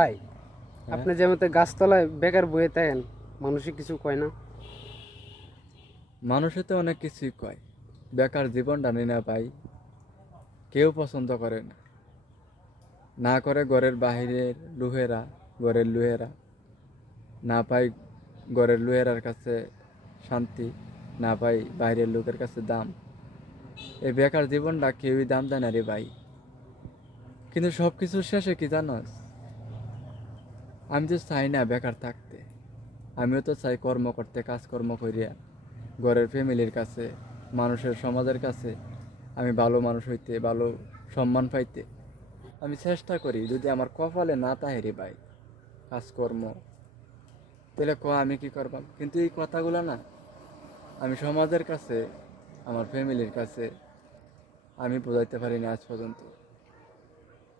ভাই, হ্যাঁ, আপনি যেমন গাছতলায় বেকার বয়ে থাকেন, মানুষে কিছু কয় না? মানুষে তো অনেক কিছুই কয়। বেকার জীবন টানি না পাই, কেউ পছন্দ করে না। না করে ঘরের বাহিরের লুহেরা, ঘরের লুহেরা না পাই, ঘরের লুহেরার কাছে শান্তি, না পাই বাইরের লোকের কাছে দাম। এই বেকার জীবনটা কেউই দাম দেয় না রে ভাই। কিন্তু সব কিছুর শেষে কি জানোস, আমি তো চাই না বেকার থাকতে। আমিও তো চাই কর্ম করতে, কাজকর্ম করিয়া ঘরের ফ্যামিলির কাছে, মানুষের সমাজের কাছে আমি ভালো মানুষ হইতে, ভালো সম্মান পাইতে। আমি চেষ্টা করি, যদি আমার কপালে না তাহে রে ভাই কাজকর্ম, তাহলে আমি কি করবাম। কিন্তু এই কথাগুলো না আমি সমাজের কাছে, আমার ফ্যামিলির কাছে আমি বোঝাইতে পারিনি আজ পর্যন্ত।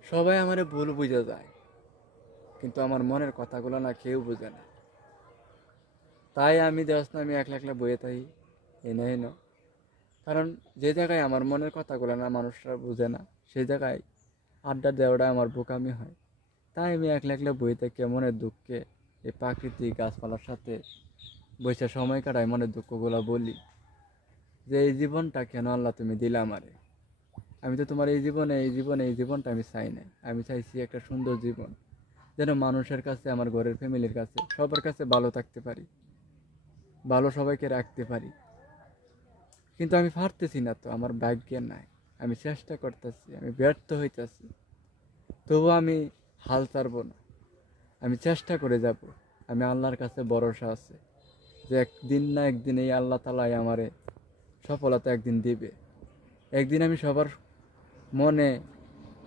সবাই আমারে ভুল বুঝে যায়, কিন্তু আমার মনের কথাগুলো না কেউ বুঝে না। তাই আমি দেওয়াস না, আমি একলা একলা বইয়ে থাকি এনে এনে। কারণ যে জায়গায় আমার মনের কথাগুলো না মানুষরা বুঝে না, সেই জায়গায় আড্ডা দেওয়াটা আমার বোকামি হয়। তাই আমি একলা একলা বইয়ে থেকে মনের দুঃখে এই প্রাকৃতিক গাছপালার সাথে বসে সময় কাটাই, মনের দুঃখগুলো বলি যে এই জীবনটা কেন আল্লাহ তুমি দিলে আমারে। আমি তো তোমার এই জীবনটা আমি চাই না। আমি চাইছি একটা সুন্দর জীবন, যেন মানুষের কাছে, আমার ঘরের ফ্যামিলির কাছে, সবার কাছে ভালো থাকতে পারি, ভালো সবাইকে রাখতে পারি। কিন্তু আমি পারতেছি না, তো আমার ভাগ্যে নাই। আমি চেষ্টা করতেছি, আমি ব্যর্থ হইতেছি, তবুও আমি হাল ছাড়বো না। আমি চেষ্টা করে যাব। আমি আল্লাহর কাছে ভরসা আছে যে একদিন না একদিন এই আল্লাহ তালাই আমারে সফলতা একদিন দিবে। একদিন আমি সবার মনে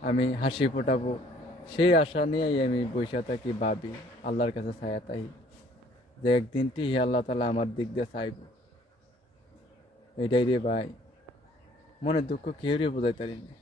আমি হাসি ফোটাবো, সেই আশা নিয়েই আমি বসে থাকি, ভাবি, আল্লাহর কাছে ছায়া তাই যে একদিনটি হে আল্লাহ তালা আমার দিক দিয়ে চাইব। এটাই রে ভাই, মনের দুঃখ কেউ রে বোঝাইতে পারি না।